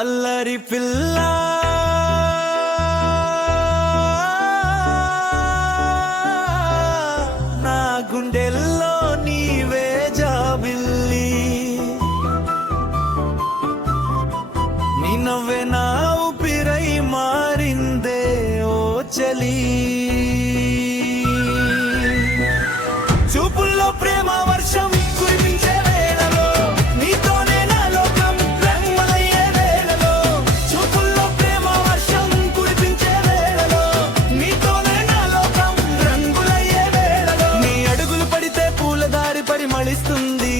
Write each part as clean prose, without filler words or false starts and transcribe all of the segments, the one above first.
అల్లరి పిల్ల నా గుండెల్లో నీవే జాబిల్లి నీ నవ్వే నా ఊపిరై మారిందే ఓ చలి చూపుల్లో ప్రేమ వర్షం కురిపించే వేళలో నీతోనే నా లోకం రంగులయ్యే వేళలో చూపుల్లో ప్రేమ వర్షం కురిపించే వేళలో నీతోనే నా లోకం రంగులయ్యే వేళలో నీ అడుగులు పడితే పూల దారి పరిమళిస్తుంది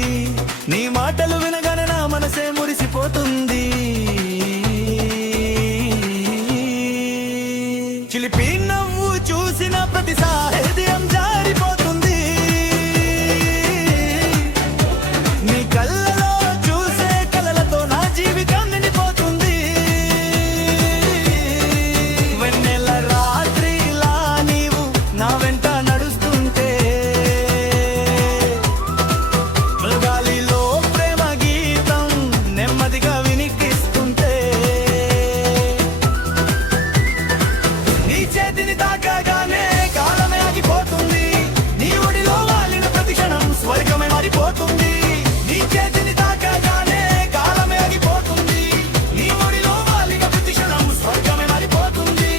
నీ మాటలు వినగానే నా మనసే మురిసిపోతుంది చిలిపి నవ్వు చూసిన ప్రతిసారి హృదయం జారిపోతుంది నీ కళ్ళలో చూసే కలలతో నా జీవితం నిండిపోతుంది వెన్నెల రాత్రిలా నీవు నా వెంట నడుస్తుంటే గాలిలో ప్రేమ గీతం నెమ్మదిగా వినిపిస్తుంటే నీ చేతిని తాకగానే కాలమే ఆగిపోతుంది నీ ఒడిలో వాలిన ప్రతి క్షణం స్వర్గమే మారిపోతుంది నీ చేతిని తాకగానే కాలమే ఆగిపోతుంది నీ ఒడిలో వాలిన ప్రతి క్షణం స్వర్గమే మారిపోతుంది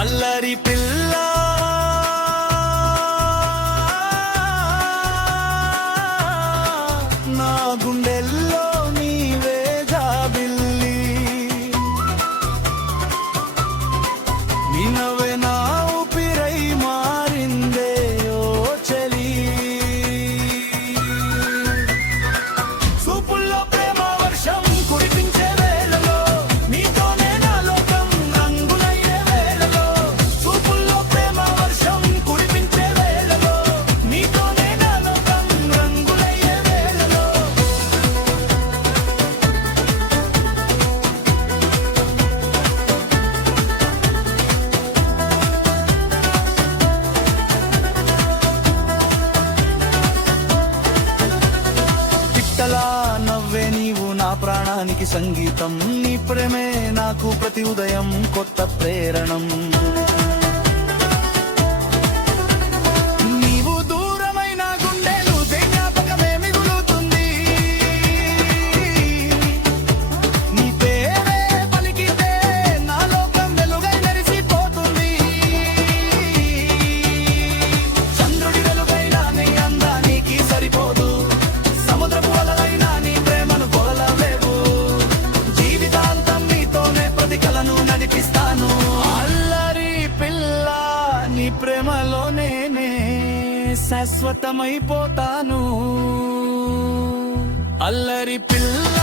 అల్లరి పిల్ల నా గుండెల్లో నీవే జాబిల్లి నీ నవ్వే నా ఊపిరై మారిందే ఓ చలి చూపుల్లో ప్రేమ వర్షం కురిపించే వేళలో నీతోనే నా లోకం రంగులయ్యే వేళలో చూపుల్లో ప్రేమ వర్షం కురిపించే వేళలో నీతోనే నా లోకం రంగులయ్యే వేళలో పిట్టలా నవ్వే నీవు నా ప్రాణానికి సంగీతం నీ ప్రేమే నాకు ప్రతి ఉదయం కొత్త ప్రేరణం నీవు దూరమైన గుండెలు జ్ఞాపకమే మిగులుతుంది నీ పేరే పలికితే నా లోకం వెలుగై మెరిసిపోతుంది చంద్రుడి వెలుగైనా నీ అందానికి సరిపోదు సముద్రపు అలలైనా నీ ప్రేమను కొలలేవు జీవితాంతం నీతోనే ప్రతి కలను నడిపిస్తాను అల్లరి పిల్ల నీ ప్రేమలో నేనే శాశ్వతమైపోతాను అల్లరి పిల్ల